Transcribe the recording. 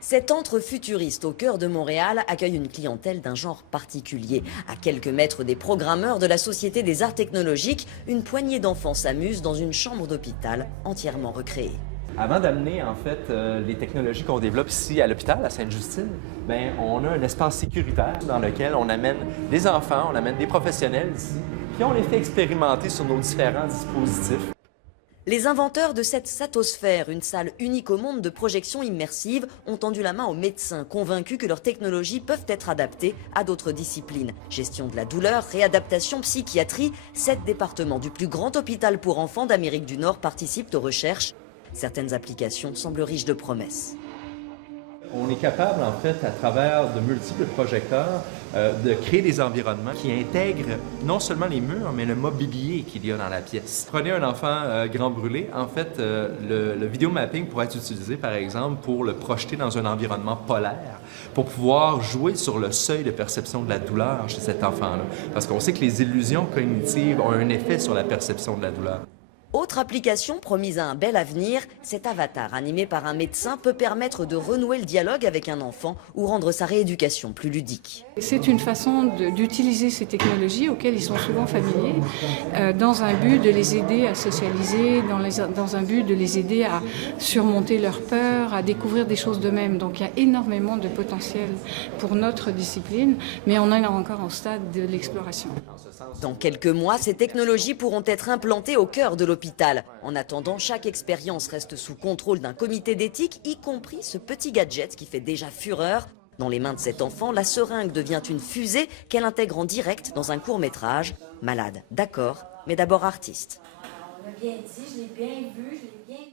Cet antre futuriste au cœur de Montréal accueille une clientèle d'un genre particulier. À quelques mètres des programmeurs de la Société des Arts Technologiques, une poignée d'enfants s'amusent dans une chambre d'hôpital entièrement recréée. Avant d'amener en fait les technologies qu'on développe ici à l'hôpital, à Sainte-Justine, on a un espace sécuritaire dans lequel on amène des enfants, on amène des professionnels ici, puis on les fait expérimenter sur nos différents dispositifs. Les inventeurs de cette satosphère, une salle unique au monde de projection immersive, ont tendu la main aux médecins, convaincus que leurs technologies peuvent être adaptées à d'autres disciplines. Gestion de la douleur, réadaptation, psychiatrie, 7 départements du plus grand hôpital pour enfants d'Amérique du Nord participent aux recherches. Certaines applications semblent riches de promesses. On est capable, en fait, à travers de multiples projecteurs, de créer des environnements qui intègrent non seulement les murs, mais le mobilier qu'il y a dans la pièce. Prenez un enfant grand brûlé, en fait, le vidéomapping pourrait être utilisé, par exemple, pour le projeter dans un environnement polaire, pour pouvoir jouer sur le seuil de perception de la douleur chez cet enfant-là. Parce qu'on sait que les illusions cognitives ont un effet sur la perception de la douleur. Autre application promise à un bel avenir, cet avatar animé par un médecin peut permettre de renouer le dialogue avec un enfant ou rendre sa rééducation plus ludique. C'est une façon d'utiliser ces technologies auxquelles ils sont souvent familiers dans un but de les aider à socialiser, dans un but de les aider à surmonter leurs peurs, à découvrir des choses d'eux-mêmes. Donc il y a énormément de potentiel pour notre discipline, mais on est encore au stade de l'exploration. Dans quelques mois, ces technologies pourront être implantées au cœur de l'hôpital. En attendant, chaque expérience reste sous contrôle d'un comité d'éthique, y compris ce petit gadget qui fait déjà fureur. Dans les mains de cet enfant, la seringue devient une fusée qu'elle intègre en direct dans un court-métrage. Malade, d'accord, mais d'abord artiste. On a bien dit, je l'ai bien vu, je l'ai bien